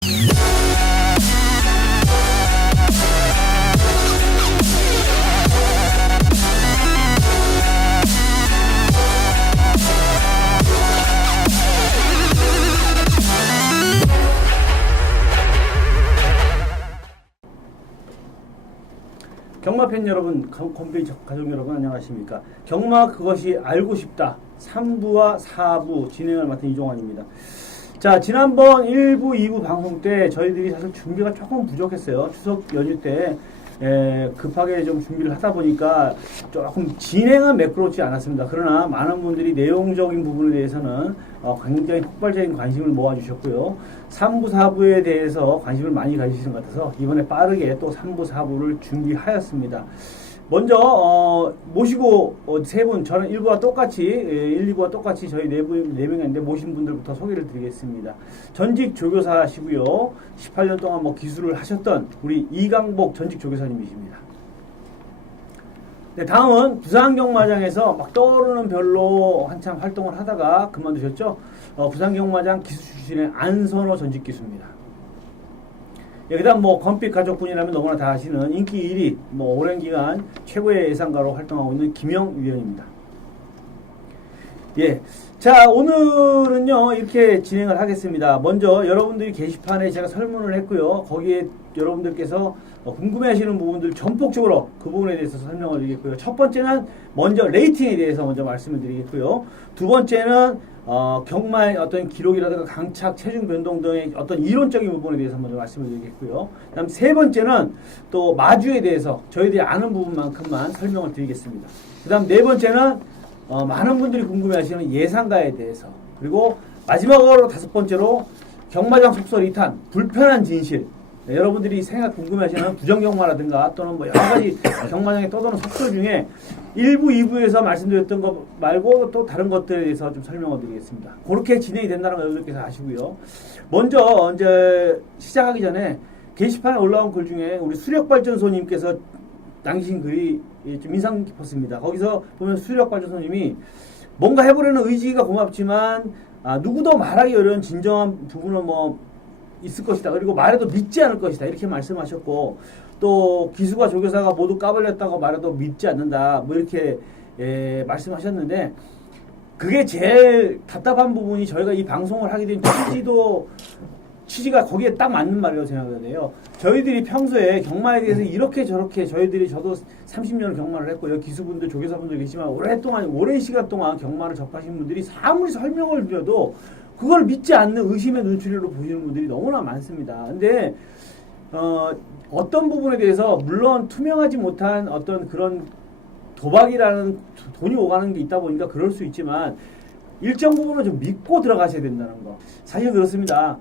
경마 팬 여러분, 컴페이 가족 여러분 안녕하십니까. 경마 그것이 알고 싶다 3부와 4부 진행을 맡은 이종환입니다. 자, 지난번 1부, 2부 방송 때 저희들이 사실 준비가 조금 부족했어요. 추석 연휴 때 급하게 좀 준비를 하다 보니까 조금 진행은 매끄럽지 않았습니다. 그러나 많은 분들이 내용적인 부분에 대해서는 굉장히 폭발적인 관심을 모아주셨고요. 3부, 4부에 대해서 관심을 많이 가지시는 것 같아서 이번에 빠르게 또 3부, 4부를 준비하였습니다. 먼저 모시고 세 분, 저는 1부와 똑같이 1, 2부와 똑같이 저희 네 명인데 모신 분들부터 소개를 드리겠습니다. 전직 조교사시고요. 18년 동안 뭐 기술을 하셨던 우리 이강복 전직 조교사님이십니다. 네, 다음은 부산경마장에서 막 떠오르는 별로 한참 활동을 하다가 그만두셨죠. 부산경마장 기수 출신의 안선호 전직 기수입니다. 예, 그 다음 건빛 가족분이라면 너무나 다 아시는 인기 1위, 오랜 기간 최고의 예상가로 활동하고 있는 김영 위원입니다. 예. 자, 오늘은요, 이렇게 진행을 하겠습니다. 먼저 여러분들이 게시판에 제가 설문을 했고요. 거기에 여러분들께서 궁금해 하시는 부분들 전폭적으로 그 부분에 대해서 설명을 드리겠고요. 첫 번째는 먼저 레이팅에 대해서 먼저 말씀을 드리겠고요. 두 번째는 경마의 어떤 기록이라든가 강착, 체중 변동 등의 어떤 이론적인 부분에 대해서 먼저 말씀을 드리겠고요. 그다음 세 번째는 또 마주에 대해서 저희들이 아는 부분만큼만 설명을 드리겠습니다. 그다음 네 번째는 많은 분들이 궁금해하시는 예상가에 대해서, 그리고 마지막으로 다섯 번째로 경마장 속설 2탄 불편한 진실. 네, 여러분들이 궁금해하시는 부정경마라든가 또는 여러 가지 경마장에 떠도는 속설 중에 1부, 2부에서 말씀드렸던 것 말고 또 다른 것들에 대해서 좀 설명을 드리겠습니다. 그렇게 진행이 된다는 걸 여러분들께서 아시고요. 먼저 이제 시작하기 전에 게시판에 올라온 글 중에 우리 수력발전소님께서 남기신 글이 좀 인상 깊었습니다. 거기서 보면 수력발전소님이 뭔가 해보려는 의지가 고맙지만 누구도 말하기 어려운 진정한 부분은 있을 것이다. 그리고 말해도 믿지 않을 것이다. 이렇게 말씀하셨고, 또 기수가 조교사가 모두 까발렸다고 말해도 믿지 않는다. 이렇게 말씀하셨는데, 그게 제일 답답한 부분이 저희가 이 방송을 하게 된 취지가 거기에 딱 맞는 말이라고 생각하는데요. 저희들이 평소에 경마에 대해서 이렇게 저렇게 저도 30년을 경마를 했고, 여기 기수분들, 조교사분들 계시지만 오랜 시간 동안 경마를 접하신 분들이 아무리 설명을 드려도 그걸 믿지 않는 의심의 눈초리로 보시는 분들이 너무나 많습니다. 근데 어떤 부분에 대해서 물론 투명하지 못한 어떤 그런 도박이라는 돈이 오가는 게 있다 보니까 그럴 수 있지만 일정 부분은 좀 믿고 들어가셔야 된다는 거. 사실 그렇습니다.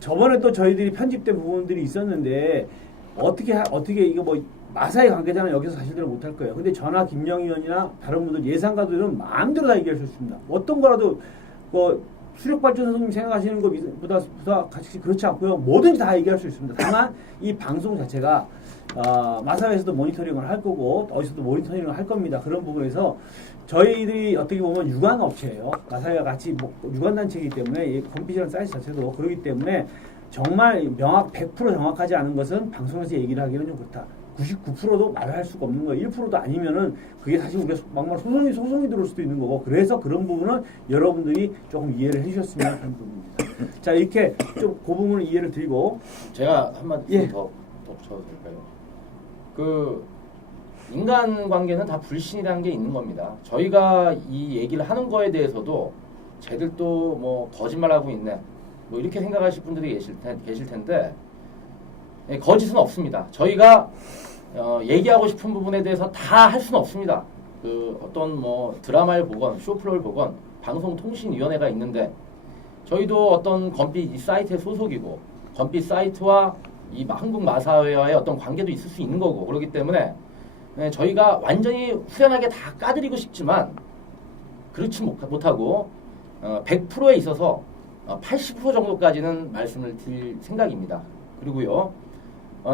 저번에 또 저희들이 편집된 부분들이 있었는데 어떻게 이거 마사의 관계자는 여기서 사실대로 못할 거예요. 근데 저나 김영 의원이나 다른 분들 예상가들은 마음대로 다 얘기할 수 있습니다. 어떤 거라도 수력발전소님 생각하시는 것보다 같이 그렇지 않고요. 뭐든지 다 얘기할 수 있습니다. 다만 이 방송 자체가 마사회에서도 모니터링을 할 거고 어디서도 모니터링을 할 겁니다. 그런 부분에서 저희들이 어떻게 보면 유관업체예요. 마사회와 같이 유관단체이기 때문에 컴퓨터랑 사이트 자체도 그렇기 때문에 정말 100% 정확하지 않은 것은 방송에서 얘기를 하기는 좀 그렇다. 99%도 말할 수가 없는 거예요. 1%도 아니면은 그게 사실 우리가 막말 소송이 들어올 수도 있는 거고, 그래서 그런 부분은 여러분들이 조금 이해를 해주셨으면 하는 부분입니다. 자, 이렇게 좀 그 부분을 이해를 드리고 제가 한마디 더 붙여도 될까요? 인간 관계는 다 불신이라는 게 있는 겁니다. 저희가 이 얘기를 하는 거에 대해서도 쟤들 또 거짓말하고 있네 이렇게 생각하실 분들이 계실 텐데 거짓은 없습니다. 저희가 얘기하고 싶은 부분에 대해서 다 할 수는 없습니다. 어떤 드라마를 보건 쇼프로를 보건 방송통신위원회가 있는데 저희도 어떤 건빛 이 사이트의 소속이고 건빛 사이트와 이 한국마사회와의 어떤 관계도 있을 수 있는 거고, 그렇기 때문에 저희가 완전히 후련하게 다 까드리고 싶지만 그렇지 못하고 100%에 있어서 80% 정도까지는 말씀을 드릴 생각입니다. 그리고요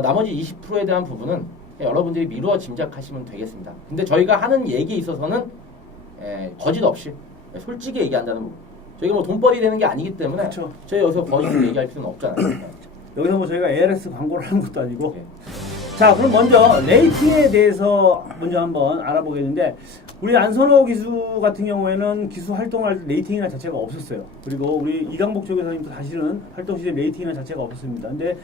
나머지 20%에 대한 부분은 여러분들이 미루어 짐작하시면 되겠습니다. 근데 저희가 하는 얘기에 있어서는 거짓 없이 솔직히 얘기한다는 저희가 뭐 돈벌이 되는 게 아니기 때문에 그쵸. 저희 여기서 거짓을 얘기할 필요는 없잖아요. 여기서 뭐 저희가 ARS 광고를 하는 것도 아니고. 네. 자, 그럼 먼저 레이팅에 대해서 먼저 한번 알아보겠는데, 우리 안선호 기수 같은 경우에는 기수 활동할 때 레이팅이나 자체가 없었어요. 그리고 우리 이강복 조교사님도 사실은 활동 시절 레이팅이나 자체가 없었습니다. 근데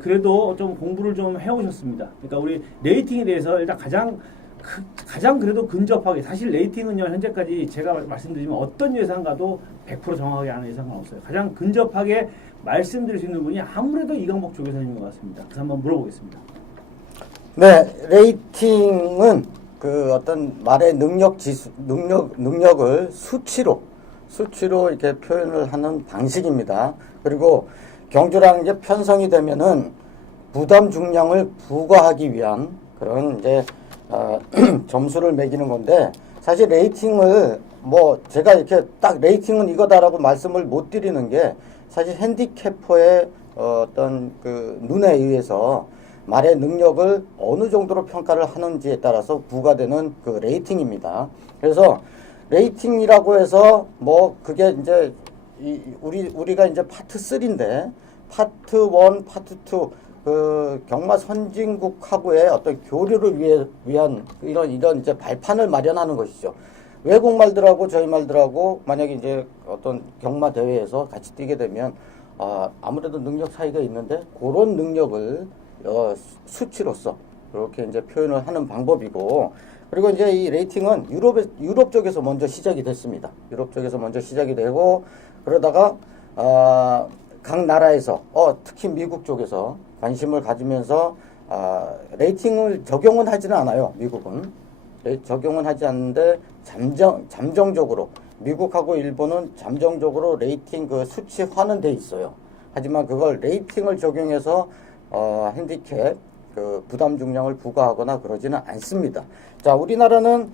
그래도 좀 공부를 좀 해오셨습니다. 그러니까 우리 레이팅에 대해서 일단 가장 그래도 근접하게, 사실 레이팅은요 현재까지 제가 말씀드리면 어떤 예상가도 100% 정확하게 아는 예상은 없어요. 가장 근접하게 말씀드릴 수 있는 분이 아무래도 이강복 조교사님인 것 같습니다. 그래서 한번 물어보겠습니다. 네, 레이팅은 그 어떤 말의 능력을 수치로 이렇게 표현을 하는 방식입니다. 그리고 경주라는 게 편성이 되면은 부담 중량을 부과하기 위한 그런 이제 점수를 매기는 건데, 사실 레이팅을 뭐 제가 이렇게 딱 레이팅은 이거다라고 말씀을 못 드리는 게, 사실 핸디캐퍼의 어떤 그 눈에 의해서 말의 능력을 어느 정도로 평가를 하는지에 따라서 부과되는 그 레이팅입니다. 그래서 레이팅이라고 해서 뭐 그게 이제 우리가 이제 파트 3인데, 파트 1, 파트 2 그 경마 선진국하고의 어떤 교류를 위한 이런 이제 발판을 마련하는 것이죠. 외국 말들하고 저희 말들하고 만약에 이제 어떤 경마 대회에서 같이 뛰게 되면 아무래도 능력 차이가 있는데, 그런 능력을 수치로서 이렇게 이제 표현을 하는 방법이고, 그리고 이제 이 레이팅은 유럽 쪽에서 먼저 시작이 됐습니다. 유럽 쪽에서 먼저 시작이 되고, 그러다가 각 나라에서 특히 미국 쪽에서 관심을 가지면서 레이팅을 적용은 하지는 않아요. 미국은 적용은 하지 않는데 잠정적으로 미국하고 일본은 잠정적으로 레이팅 그 수치화는 돼 있어요. 하지만 그걸 레이팅을 적용해서 핸디캡 그 부담 중량을 부과하거나 그러지는 않습니다. 자, 우리나라는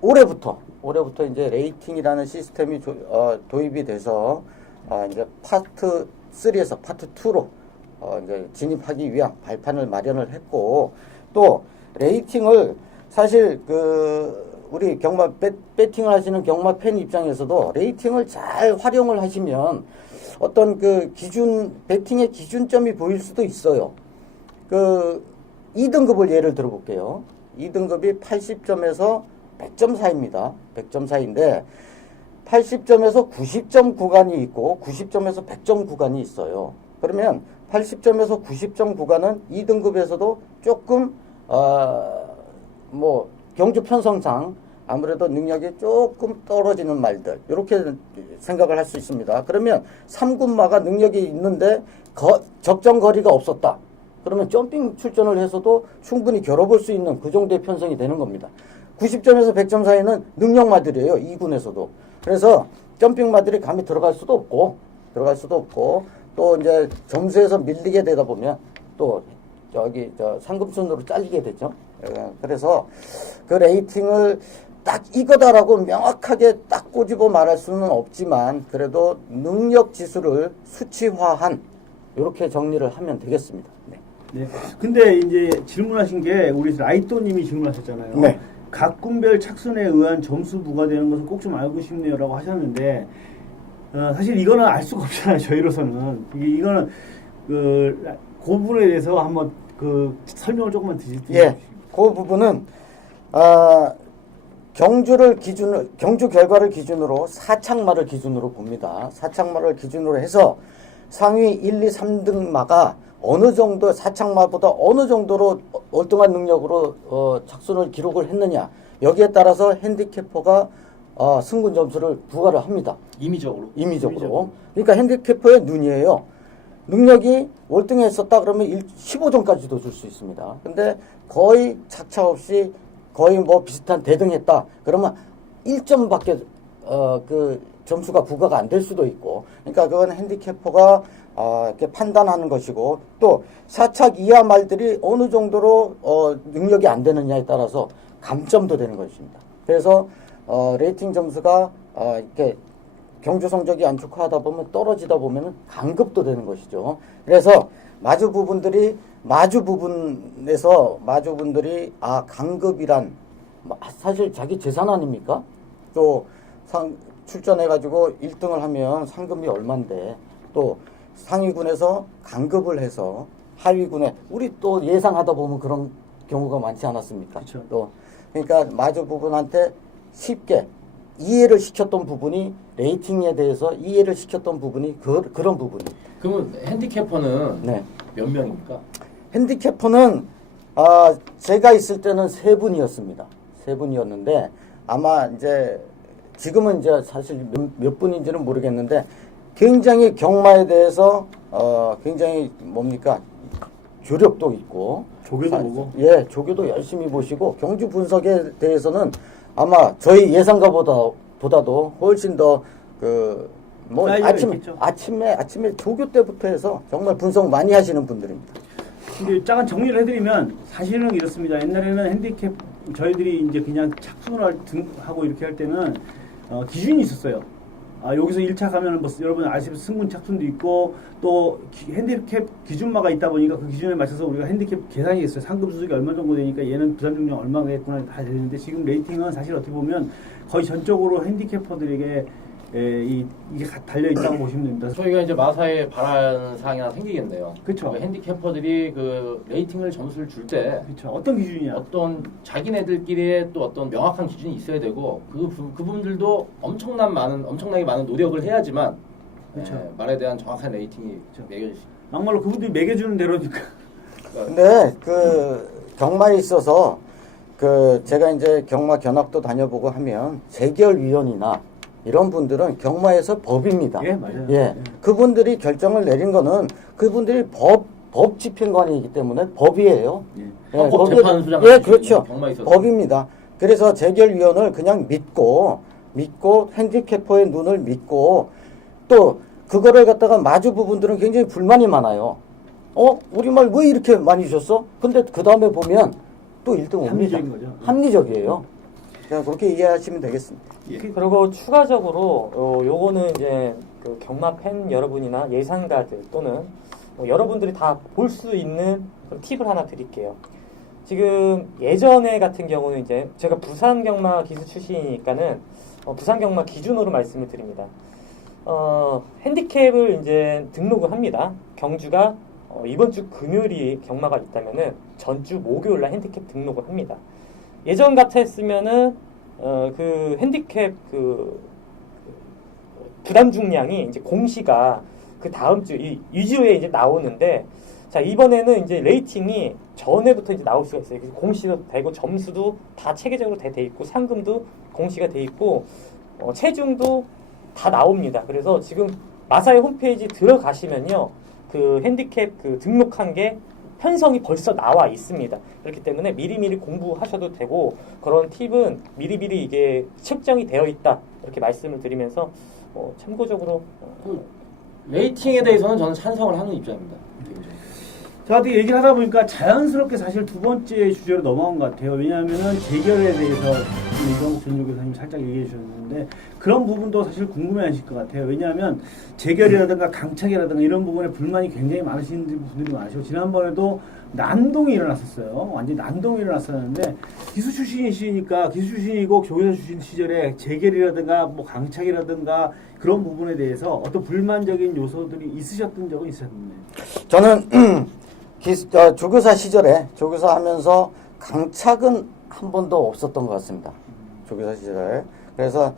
올해부터 이제 레이팅이라는 시스템이 도입이 돼서 이제 파트 3에서 파트 2로 이제 진입하기 위한 발판을 마련을 했고, 또 레이팅을 사실 우리 경마 배팅을 하시는 경마 팬 입장에서도 레이팅을 잘 활용을 하시면 어떤 그 배팅의 기준점이 보일 수도 있어요. 2등급을 예를 들어 볼게요. 2등급이 80점에서 100점 사이입니다. 100점 사이인데 80점에서 90점 구간이 있고 90점에서 100점 구간이 있어요. 그러면 80점에서 90점 구간은 2등급에서도 조금 뭐 경주 편성상 아무래도 능력이 조금 떨어지는 말들, 이렇게 생각을 할 수 있습니다. 그러면 3군마가 능력이 있는데 적정 거리가 없었다. 그러면 점핑 출전을 해서도 충분히 겨뤄볼 수 있는 그 정도의 편성이 되는 겁니다. 90점에서 100점 사이는 능력마들이에요. 2군에서도. 그래서 점핑마들이 감히 들어갈 수도 없고 또 이제 점수에서 밀리게 되다 보면 또 상금순으로 잘리게 되죠. 그래서 그 레이팅을 딱 이거다라고 명확하게 딱 꼬집어 말할 수는 없지만, 그래도 능력 지수를 수치화한, 이렇게 정리를 하면 되겠습니다. 네. 네. 근데 이제 질문하신 게 우리 라이또님이 질문하셨잖아요. 네. 각 군별 착순에 의한 점수 부과되는 것을 꼭 좀 알고 싶네요라고 하셨는데, 사실 이거는 알 수가 없잖아요. 저희로서는 이거는 그 부분에 대해서 한번 설명을 조금만 드릴게요. 예, 그 부분은 경주 결과를 기준으로 사착마를 기준으로 봅니다. 사착마를 기준으로 해서 상위 1, 2, 3등마가 어느 정도 사착마보다 어느 정도로 월등한 능력으로 착순을 기록을 했느냐, 여기에 따라서 핸디캐퍼가 승군 점수를 부과를 합니다. 임의적으로. 그러니까 핸디캐퍼의 눈이에요. 능력이 월등했었다 그러면 15점까지도 줄 수 있습니다. 근데 거의 착차 없이 거의 뭐 비슷한 대등했다 그러면 1점밖에 그 점수가 부과가 안 될 수도 있고, 그러니까 그건 핸디캐퍼가 이렇게 판단하는 것이고, 또 사착 이하 말들이 어느 정도로 능력이 안 되느냐에 따라서 감점도 되는 것입니다. 그래서 레이팅 점수가 이렇게 경주 성적이 안 좋고 하다 보면 떨어지다 보면 강급도 되는 것이죠. 그래서 마주분들이 강급이란 사실 자기 재산 아닙니까? 또 출전해가지고 1등을 하면 상금이 얼만데 또 상위군에서 강급을 해서 하위군에 우리 또 예상하다 보면 그런 경우가 많지 않았습니까? 그쵸. 또 그러니까 마주 부분한테 쉽게 이해를 시켰던 부분이 레이팅에 대해서 이해를 시켰던 부분이 그런 부분입니다. 그러면 핸디캐퍼는 네. 몇 명입니까? 핸디캐퍼는 제가 있을 때는 3분이었습니다. 3분이었는데 아마 이제 지금은 이제 사실 몇 분인지는 모르겠는데 굉장히 경마에 대해서 굉장히 뭡니까 조력도 있고 조교도 보고. 예, 조교도 열심히 보시고 경주 분석에 대해서는 아마 저희 예상가보다도 훨씬 더 뭐 사이즈가 있겠죠. 아침에 조교 때부터 해서 정말 분석 많이 하시는 분들입니다. 근데 잠깐 정리를 해드리면 사실은 이렇습니다. 옛날에는 핸디캡 저희들이 이제 그냥 착순을 하고 이렇게 할 때는 기준이 있었어요. 여기서 1차 가면은 뭐 여러분 아시다시피 승군 착순도 있고 또 핸디캡 기준마가 있다 보니까 그 기준에 맞춰서 우리가 핸디캡 계산이 있어요. 상금 수익이 얼마 정도 되니까 얘는 부산 중량 얼마겠구나 다 되는데 지금 레이팅은 사실 어떻게 보면 거의 전적으로 핸디캐퍼들에게 이게 달려 있다고 보시면 됩니다. 저희가 이제 마사에 바라는 사항이 하나 생기겠네요. 그쵸. 그 핸디캐퍼들이 그 레이팅을 점수를 줄 때 그렇죠. 어떤 기준이냐? 어떤 자기네들끼리의 또 어떤 명확한 기준이 있어야 되고 그분들도 엄청나게 많은 노력을 해야지만 그쵸. 말에 대한 정확한 레이팅이 그쵸. 매겨질 막말로 그분들이 매겨주는 대로니까. 근데 그 경마에 있어서 제가 이제 경마 견학도 다녀보고 하면 재결위원이나 이런 분들은 경마에서 법입니다. 예, 맞아요. 예, 예. 그분들이 결정을 내린 거는 그분들이 법 집행관이기 때문에 법이에요. 예. 예, 헌법재판소장 예, 같은 그렇죠. 경마에 있어서. 법입니다. 그래서 재결위원을 그냥 믿고 핸디캐퍼의 눈을 믿고 또 그거를 갖다가 마주 부분들은 굉장히 불만이 많아요. 우리말 왜 이렇게 많이 주셨어? 근데 그 다음에 보면 또 1등 옵니다. 합리적인 거죠. 합리적이에요. 그냥 그렇게 이해하시면 되겠습니다. 예. 그리고 추가적으로 요거는 이제 그 경마 팬 여러분이나 예상가들 또는 여러분들이 다 볼 수 있는 그런 팁을 하나 드릴게요. 지금 예전에 같은 경우는 이제 제가 부산 경마 기수 출신이니까는 부산 경마 기준으로 말씀을 드립니다. 핸디캡을 이제 등록을 합니다. 경주가 이번 주 금요일이 경마가 있다면은 전주 목요일날 핸디캡 등록을 합니다. 예전 같았으면은 그 핸디캡 부담 중량이 이제 공시가 그 다음 주 이 주에 이제 나오는데 자 이번에는 이제 레이팅이 전에부터 이제 나올 수가 있어요. 그래서 공시도 되고 점수도 다 체계적으로 돼 있고 상금도 공시가 돼 있고 체중도 다 나옵니다. 그래서 지금 마사의 홈페이지 들어가시면요 그 핸디캡 등록한 게 편성이 벌써 나와 있습니다. 그렇기 때문에 미리미리 공부하셔도 되고 그런 팁은 미리미리 이게 측정이 되어 있다 이렇게 말씀을 드리면서 참고적으로 레이팅에 대해서는 저는 찬성을 하는 입장입니다. 저한테 얘기를 하다 보니까 자연스럽게 사실 두 번째 주제로 넘어간 것 같아요. 왜냐하면은 재결에 대해서 이광욱 전주 교사님 살짝 얘기해 주셨는데 그런 부분도 사실 궁금해하실 것 같아요. 왜냐하면 재결이라든가 강착이라든가 이런 부분에 불만이 굉장히 많으신 분들이 많으시고 지난번에도 난동이 일어났었어요. 완전히 난동이 일어났었는데 기수 출신이시니까 기수 출신이고 교사 출신 시절에 재결이라든가 뭐 강착이라든가 그런 부분에 대해서 어떤 불만적인 요소들이 있으셨던 적은 있었는데 저는 조교사 시절에 조교사 하면서 강착은 한 번도 없었던 것 같습니다. 조교사 시절에. 그래서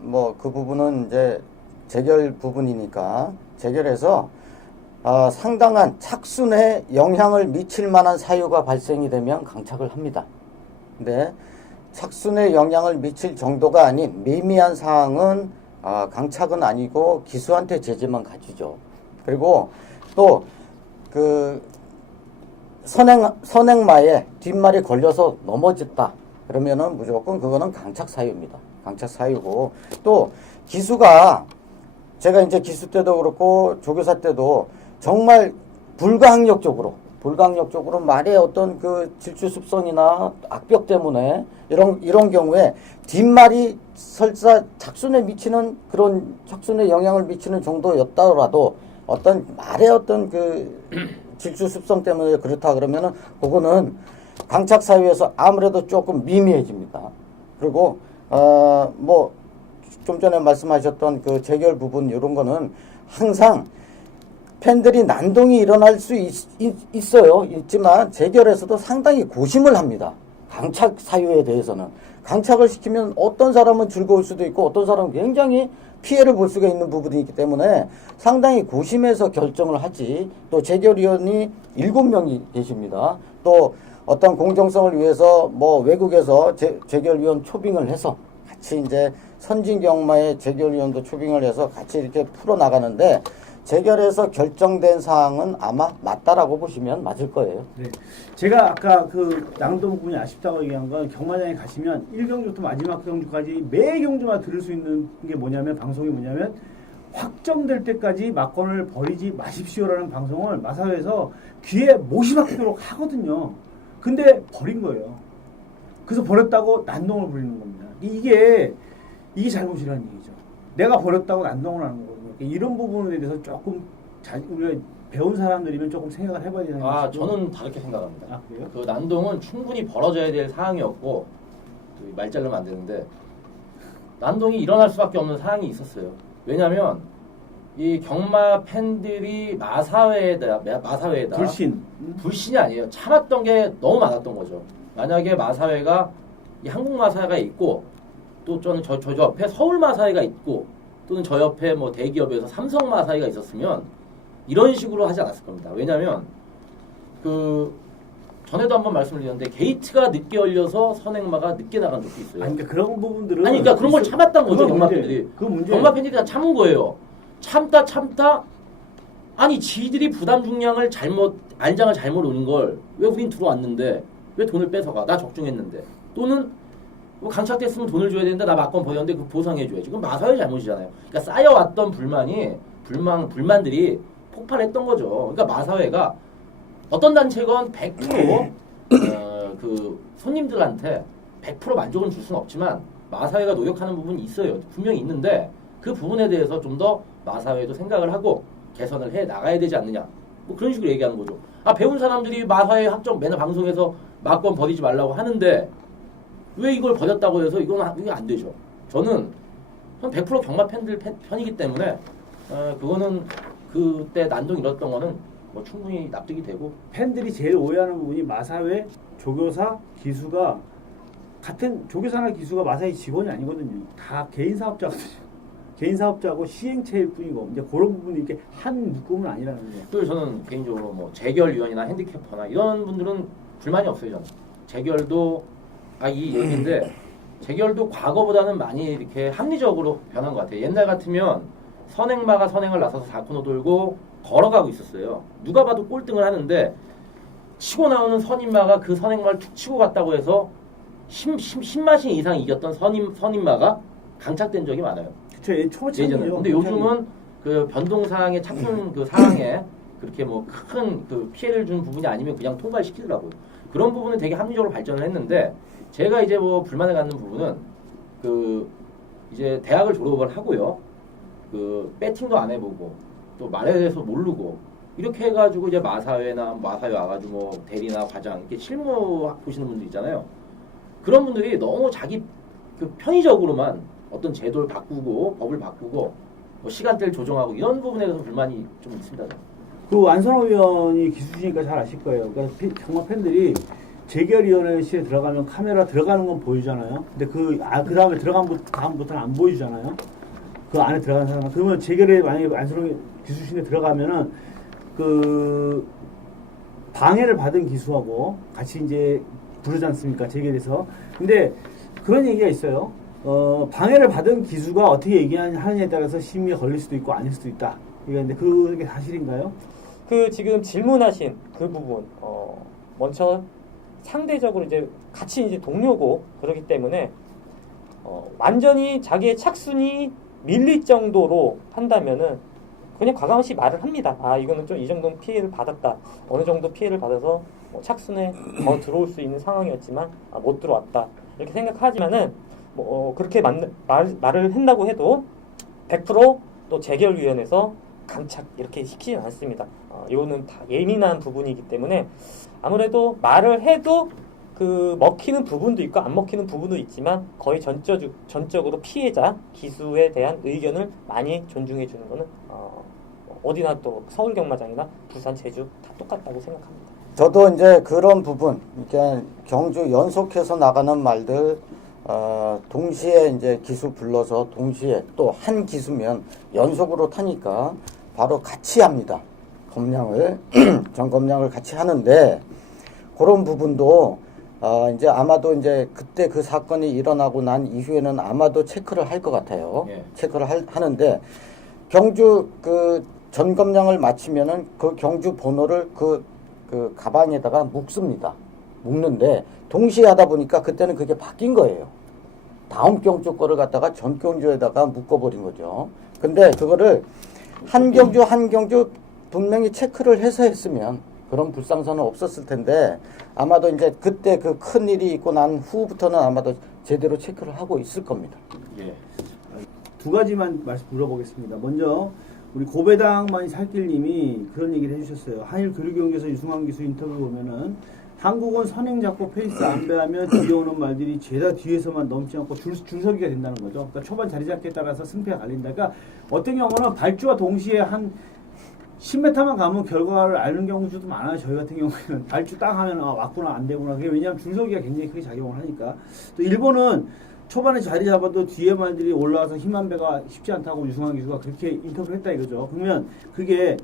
뭐 그 부분은 이제 재결 부분이니까 재결해서 상당한 착순에 영향을 미칠 만한 사유가 발생이 되면 강착을 합니다. 근데 착순에 영향을 미칠 정도가 아닌 미미한 사항은 강착은 아니고 기수한테 제재만 가지죠. 그리고 또 선행마에 뒷말이 걸려서 넘어졌다. 그러면은 무조건 그거는 강착 사유입니다. 강착 사유고 또 기수가 제가 이제 기수 때도 그렇고 조교사 때도 정말 불가항력적으로 말의 어떤 그 질주습성이나 악벽 때문에 이런 경우에 뒷말이 설사 착순에 미치는 그런 착순에 영향을 미치는 정도였다라도 어떤 말의 어떤 그 질주습성 때문에 그렇다 그러면은 그거는 강착 사유에서 아무래도 조금 미미해집니다. 그리고 뭐 좀 전에 말씀하셨던 그 재결 부분 이런 거는 항상 팬들이 난동이 일어날 수 있어요. 있지만 재결에서도 상당히 고심을 합니다. 강착 사유에 대해서는. 강착을 시키면 어떤 사람은 즐거울 수도 있고 어떤 사람은 굉장히 피해를 볼 수가 있는 부분이 있기 때문에 상당히 고심해서 결정을 하지. 또 재결위원이 7명이 계십니다. 또 어떤 공정성을 위해서 뭐 외국에서 재결위원 초빙을 해서 같이 이제 선진경마의 재결위원도 초빙을 해서 같이 이렇게 풀어나가는데 재결에서 결정된 사항은 아마 맞다라고 보시면 맞을 거예요. 네. 제가 아까 그 낭동 부분이 아쉽다고 얘기한 건 경마장에 가시면 1경주부터 마지막 경주까지 매 경주마다 들을 수 있는 게 뭐냐면 방송이 뭐냐면 확정될 때까지 막건을 버리지 마십시오라는 방송을 마사회에서 귀에 못이 박히도록 하거든요. 근데 버린 거예요. 그래서 버렸다고 난동을 부리는 겁니다. 이게 잘못이라는 얘기죠. 내가 버렸다고 난동을 하는 거거든요. 이런 부분에 대해서 조금 우리가 배운 사람들이면 조금 생각을 해봐야 되는 거죠. 저는 다르게 생각합니다. 아, 그래요? 그 난동은 충분히 벌어져야 될 사항이었고 말 자르면 안 되는데 난동이 일어날 수밖에 없는 사항이 있었어요. 왜냐하면 이 경마 팬들이 마사회에다 불신이 아니에요. 참았던 게 너무 많았던 거죠. 만약에 마사회가 이 한국 마사회가 있고 또 저는 저 옆에 서울 마사회가 있고 또는 저 옆에 뭐 대기업에서 삼성 마사회가 있었으면 이런 식으로 하지 않았을 겁니다. 왜냐하면 그 전에도 한번 말씀을 드렸는데 게이트가 늦게 열려서 선행마가 늦게 나간 적도 있어요. 아니, 그러니까 그런 부분들은 그러니까 그런 걸 참았던 거죠. 경마 팬들이. 경마 팬들이 다 참은 거예요. 참다 아니 지들이 부담 중량을 안장을 잘못 오는 걸 왜 우린 들어왔는데 왜 돈을 뺏어가? 나 적중했는데. 또는 뭐 강착됐으면 돈을 줘야 되는데 나 막건 버렸는데 그 보상해줘야지. 그건 마사회 잘못이잖아요. 그러니까 쌓여왔던 불만들이 폭발했던 거죠. 그러니까 마사회가 어떤 단체건 100% 그 손님들한테 100% 만족은 줄 수는 없지만 마사회가 노력하는 부분이 있어요. 분명히 있는데 그 부분에 대해서 좀 더 마사회도 생각을 하고 개선을 해 나가야 되지 않느냐. 뭐 그런 식으로 얘기하는 거죠. 배운 사람들이 마사회 합정 맨날 방송에서 막건 버리지 말라고 하는데 왜 이걸 버렸다고 해서 이게 안 되죠. 저는 100% 경마 팬들 편이기 때문에 그거는 그때 난동 일었던 거는 뭐 충분히 납득이 되고. 팬들이 제일 오해하는 부분이 마사회, 조교사, 기수가 같은 조교사나 기수가 마사회 직원이 아니거든요. 다 개인 사업자거든요. 개인 사업자고 시행체일 뿐이고 이제 그런 부분이 이렇게 한 묶음은 아니라는 거예요. 그리고 저는 개인적으로 뭐 재결위원이나 핸디캐퍼나 이런 분들은 불만이 없어요. 저는 재결도 이 얘기인데 재결도 과거보다는 많이 이렇게 합리적으로 변한 것 같아요. 옛날 같으면 선행마가 선행을 나서서 4코너 돌고 걸어가고 있었어요. 누가 봐도 꼴등을 하는데 치고 나오는 선임마가 그 선행마를 툭 치고 갔다고 해서 10마신 이상 이겼던 선임마가 강착된 적이 많아요. 그쵸, 초창이죠. 근데 요즘은 그 변동사항의 착순 그 사항에 그렇게 뭐 큰 그 피해를 준 부분이 아니면 그냥 통과시키더라고요. 그런 부분은 되게 합리적으로 발전을 했는데 제가 이제 뭐 불만을 갖는 부분은 그 이제 대학을 졸업을 하고요. 그 배팅도 안 해보고 또 말에 대해서 모르고 이렇게 해가지고 이제 마사회 와가지고 뭐 대리나 과장 이렇게 실무 보시는 분들 있잖아요. 그런 분들이 너무 자기 그 편의적으로만 어떤 제도를 바꾸고 법을 바꾸고 뭐 시간대를 조정하고 이런 부분에 대해서 불만이 좀 있습니다. 그 안선호 의원이 기수시니까 잘 아실 거예요. 그러니까 정말 팬들이 재결위원회실에 들어가면 카메라 들어가는 건 보이잖아요. 근데 그 다음에 다음부터는 안 보여주잖아요. 그 안에 들어간 사람. 그러면 재결에 만약에 안선호 기수실에 들어가면은 그 방해를 받은 기수하고 같이 이제 부르지 않습니까? 재결에서. 근데 그런 얘기가 있어요. 방해를 받은 기수가 어떻게 얘기하느냐에 따라서 심의에 걸릴 수도 있고 아닐 수도 있다. 근데 그게 사실인가요? 그 지금 질문하신 그 부분, 먼저 상대적으로 이제 같이 이제 동료고 그렇기 때문에 완전히 자기의 착순이 밀릴 정도로 한다면은 그냥 과감히 말을 합니다. 이거는 좀 이 정도는 피해를 받았다. 어느 정도 피해를 받아서 착순에 더 들어올 수 있는 상황이었지만 못 들어왔다. 이렇게 생각하지만은 그렇게 말을 한다고 해도 100% 또 재결위원회에서 강착 이렇게 시키진 않습니다. 이거는 다 예민한 부분이기 때문에 아무래도 말을 해도 그 먹히는 부분도 있고 안 먹히는 부분도 있지만 거의 전적으로 피해자 기수에 대한 의견을 많이 존중해 주는 거는 어디나 또 서울 경마장이나 부산 제주 다 똑같다고 생각합니다. 저도 이제 그런 부분, 그러니까 경주 연속해서 나가는 말들, 동시에 이제 기수 불러서 동시에 또 한 기수면 연속으로 타니까 바로 같이 합니다. 검량을, 전검량을 같이 하는데, 그런 부분도, 이제 아마도 이제 그때 그 사건이 일어나고 난 이후에는 아마도 체크를 할 것 같아요. 예. 체크를 하는데, 경주 그 전검량을 마치면은 그 경주 번호를 그 가방에다가 묶습니다. 묶는데 동시에 하다 보니까 그때는 그게 바뀐 거예요. 다음 경주 거를 갖다가 전 경주에다가 묶어버린 거죠. 근데 그거를 한 경주 분명히 체크를 해서 했으면 그런 불상사는 없었을 텐데 아마도 이제 그때 그 큰 일이 있고 난 후부터는 아마도 제대로 체크를 하고 있을 겁니다. 예. 두 가지만 말씀 물어보겠습니다. 먼저 우리 고배당만이 살길님이 그런 얘기를 해주셨어요. 한일 교류경기에서 유승환 기수 인터뷰 보면은 한국은 선행 잡고 페이스 안배하면 뒤에 오는 말들이 죄다 뒤에서만 넘지 않고 줄서기가 된다는 거죠. 그러니까 초반 자리 잡기에 따라서 승패가 갈린다. 그러니까 어떤 경우는 발주와 동시에 한 10m만 가면 결과를 아는 경우도 많아요. 저희 같은 경우에는 발주 딱 하면 왔구나 안 되구나. 그게 왜냐하면 줄서기가 굉장히 크게 작용을 하니까. 또 일본은 초반에 자리 잡아도 뒤에 말들이 올라와서 힘한 배가 쉽지 않다고 유승환 기수가 그렇게 인터뷰를 했다 이거죠. 그러면 그게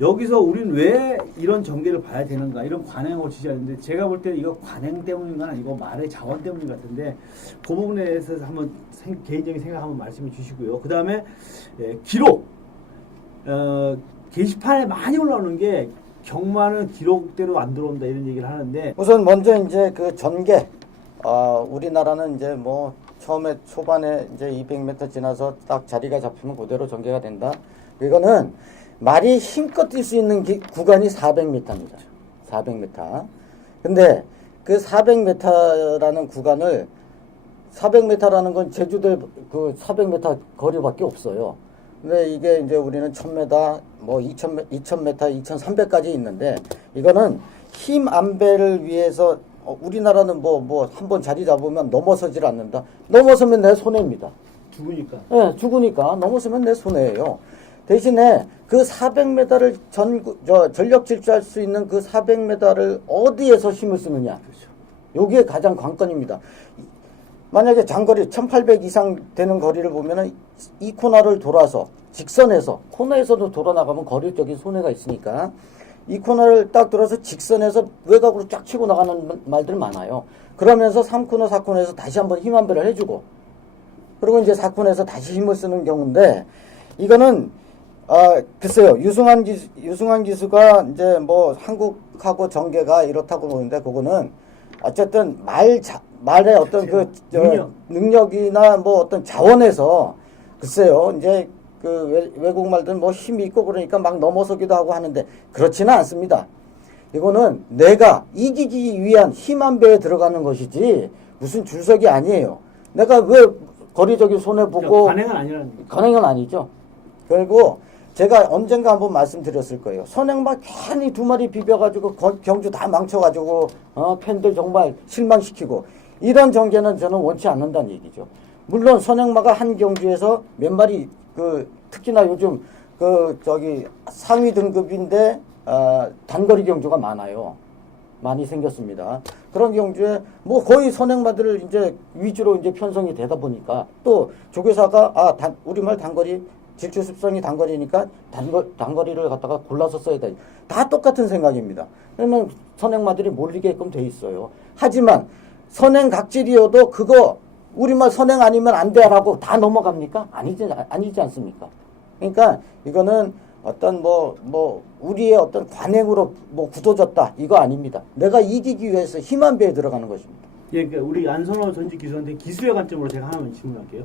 여기서 우린 왜 이런 전개를 봐야 되는가 이런 관행을 지지하는데 제가 볼 때 이거 관행 때문인 건 아니고 말의 자원 때문인 것 같은데 그 부분에 대해서 한번 개인적인 생각 한번 말씀해 주시고요. 그 다음에 기록 게시판에 많이 올라오는 게 경마는 기록대로 안 들어온다 이런 얘기를 하는데 우선 먼저 이제 그 전개 우리나라는 이제 뭐 처음에 초반에 이제 200m 지나서 딱 자리가 잡히면 그대로 전개가 된다. 이거는 말이 힘껏 뛸 수 있는 구간이 400m입니다. 400m. 근데 그 400m라는 구간을 400m라는 건 제주도에 그 400m 거리밖에 없어요. 근데 이게 이제 우리는 1000m, 뭐 2000m, 2300까지 있는데 이거는 힘 안배를 위해서 우리나라는 뭐 한 번 자리 잡으면 넘어서질 않는다. 넘어서면 내 손해입니다. 죽으니까. 네, 죽으니까 넘어서면 내 손해예요. 대신에 그 400m를 전력 질주할 수 있는 그 400m를 어디에서 힘을 쓰느냐. 그렇죠. 여기에 가장 관건입니다. 만약에 장거리 1800 이상 되는 거리를 보면은 이 코너를 돌아서 직선에서 코너에서도 돌아나가면 거리적인 손해가 있으니까 이 코너를 딱 돌아서 직선에서 외곽으로 쫙 치고 나가는 말들 많아요. 그러면서 3코너, 4코너에서 다시 한번 힘 안배를 해주고 그리고 이제 4코너에서 다시 힘을 쓰는 경우인데 이거는 글쎄요. 유승환 기수가 이제 뭐 한국하고 전개가 이렇다고 보는데 그거는 어쨌든 말의 어떤 능력이나 뭐 어떤 자원에서 글쎄요. 이제 그 외국말들 뭐 힘이 있고 그러니까 막 넘어서기도 하고 하는데 그렇지는 않습니다. 이거는 내가 이기기 위한 힘 안배에 들어가는 것이지 무슨 줄서기 아니에요. 내가 왜 거리적인 손해보고 관행은 아니라는 거죠. 관행은 아니죠. 그리고 제가 언젠가 한번 말씀드렸을 거예요. 선행막 괜히 두 마리 비벼가지고 경주 다 망쳐가지고 팬들 정말 실망시키고 이런 전개는 저는 원치 않는다는 얘기죠. 물론 선행마가 한 경주에서 몇 마리 특히나 요즘 상위 등급인데 단거리 경주가 많이 생겼습니다. 그런 경주에 뭐 거의 선행마들을 이제 위주로 이제 편성이 되다 보니까 또 조교사가 우리말 단거리 질주 습성이 단거리니까 단거리를 갖다가 골라서 써야 돼. 다 똑같은 생각입니다. 그러면 선행마들이 몰리게끔 돼 있어요. 하지만 선행 각질이어도 그거 우리말 선행 아니면 안 돼라고 다 넘어갑니까? 아니지 않습니까? 그러니까 이거는 어떤 우리의 어떤 관행으로 굳어졌다 이거 아닙니다. 내가 이기기 위해서 힘 안배에 들어가는 것입니다. 예, 그러니까 우리 안선호 전직 기수한테 기수의 관점으로 제가 하나만 질문할게요.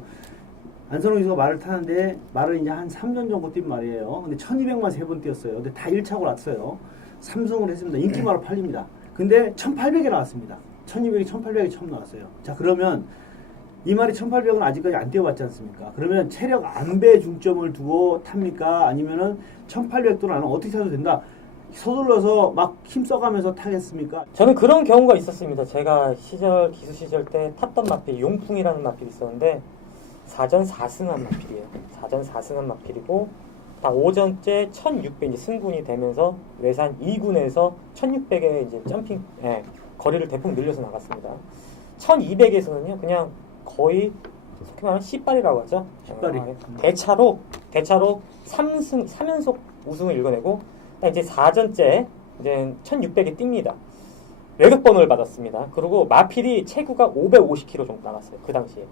안선호 기수가 말을 타는데 말을 이제 한 3년 정도 뛴 말이에요. 근데 1200만 3번 뛰었어요. 근데 다 1차고 났어요. 3승을 했습니다. 인기마로 팔립니다. 근데 1800에 나왔습니다. 1200이 1800이 처음 나왔어요. 자, 그러면 이 말이 1800은 아직까지 안 뛰어봤지 않습니까? 그러면 체력 안배에 중점을 두고 탑니까? 아니면은 1800도 나는 어떻게 타도 된다? 서둘러서 막 힘써가면서 타겠습니까? 저는 그런 경우가 있었습니다. 제가 기수 시절 때 탔던 마필 용풍이라는 마필이 있었는데 4전 4승한 마필이에요. 4전 4승한 마필이고 다 5전째 1600 이제 승군이 되면서 외산 2군에서 1600에 이제 점핑 거리를 대폭 늘려서 나갔습니다. 1200에서는요 그냥 거의 속히 말하면 씨발이라고 하죠. 씨발이. 대차로 3연속 우승을 일궈내고 딱 이제 4전째 이제 1600에 뜁니다. 외격 번호를 받았습니다. 그리고 마필이 체구가 550kg 정도 나갔어요. 그 당시에.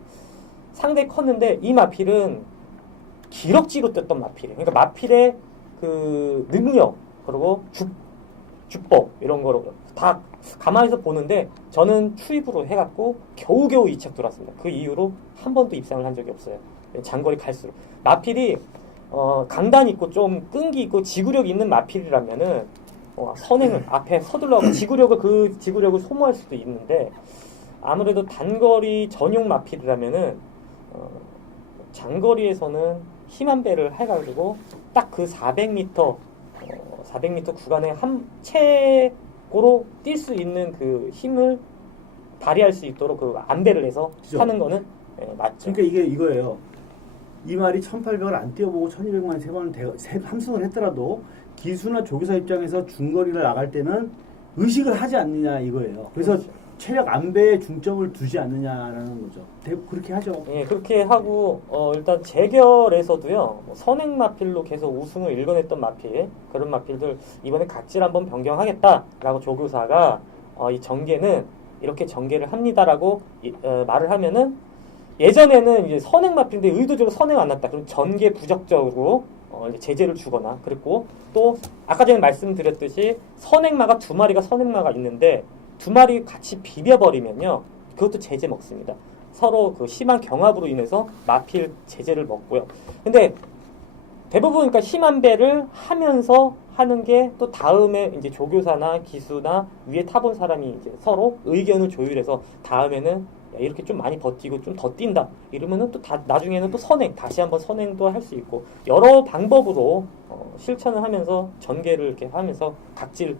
상당히 컸는데 이 마필은 기럭지로 떴던 마필이에요. 그러니까 마필의 그 능력 그리고 주법 이런 거를 다 감안해서 보는데 저는 추입으로 해갖고 겨우겨우 2착 들어왔습니다. 그 이후로 한 번도 입상을 한 적이 없어요. 장거리 갈수록 마필이 강단 있고 좀 끈기 있고 지구력 있는 마필이라면은 선행을 앞에 서둘러서 지구력을 소모할 수도 있는데 아무래도 단거리 전용 마필이라면은 장거리에서는 힘 한 배를 해가지고 딱 그 400m 구간에 한 최고로 뛸 수 있는 그 힘을 발휘할 수 있도록 그 안배를 해서 그죠. 하는 거는 맞죠. 그러니까 이게 이거예요. 이 말이 1800을 안 뛰어보고 1200만 세 번을 함승을 했더라도 기수나 조교사 입장에서 중거리를 나갈 때는 의식을 하지 않느냐 이거예요. 그래서 그렇죠. 체력 안배에 중점을 두지 않느냐라는 거죠. 그렇게 하죠. 예, 그렇게 하고 일단 재결에서도요 선행 마필로 계속 우승을 일궈냈던 마필 그런 마필들 이번에 각질 한번 변경하겠다라고 조교사가 이 전개는 이렇게 전개를 합니다라고 말을 하면은 예전에는 이제 선행 마필인데 의도적으로 선행 안 났다. 그럼 전개 부적적으로 이제 제재를 주거나 그랬고 또 아까 전에 말씀드렸듯이 선행마가 2마리가 선행마가 있는데 2마리 같이 비벼버리면요 그것도 제재 먹습니다. 서로 그 심한 경합으로 인해서 마필 제재를 먹고요. 근데 대부분 그러니까 심한 배를 하면서 하는 게 또 다음에 이제 조교사나 기수나 위에 타본 사람이 이제 서로 의견을 조율해서 다음에는 야, 이렇게 좀 많이 버티고 좀 더 뛴다 이러면은 또 나중에는 또 다시 한번 선행도 할 수 있고 여러 방법으로 실천을 하면서 전개를 이렇게 하면서 각질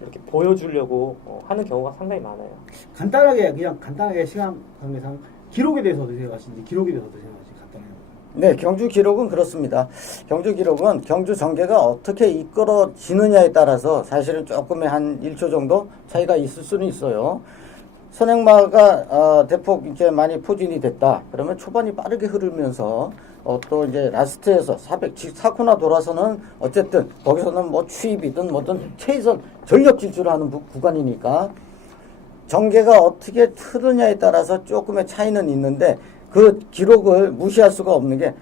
이렇게 보여주려고 하는 경우가 상당히 많아요. 간단하게 시간 관계상 기록에 대해서 어떻게 생각하시는지 기록에 대해서 어떻게 생각하시는지 간단해요. 네, 경주 기록은 그렇습니다. 경주 기록은 경주 전개가 어떻게 이끌어지느냐에 따라서 사실은 조금의 한 1초 정도 차이가 있을 수는 있어요. 선행마가 대폭 이제 많이 포진이 됐다. 그러면 초반이 빠르게 흐르면서 또 이제 라스트에서 4코나 돌아서는 어쨌든 거기서는 뭐 추입이든 뭐든 최선 전력 질주를 하는 구간이니까 전개가 어떻게 흐르냐에 따라서 조금의 차이는 있는데 그 기록을 무시할 수가 없는 게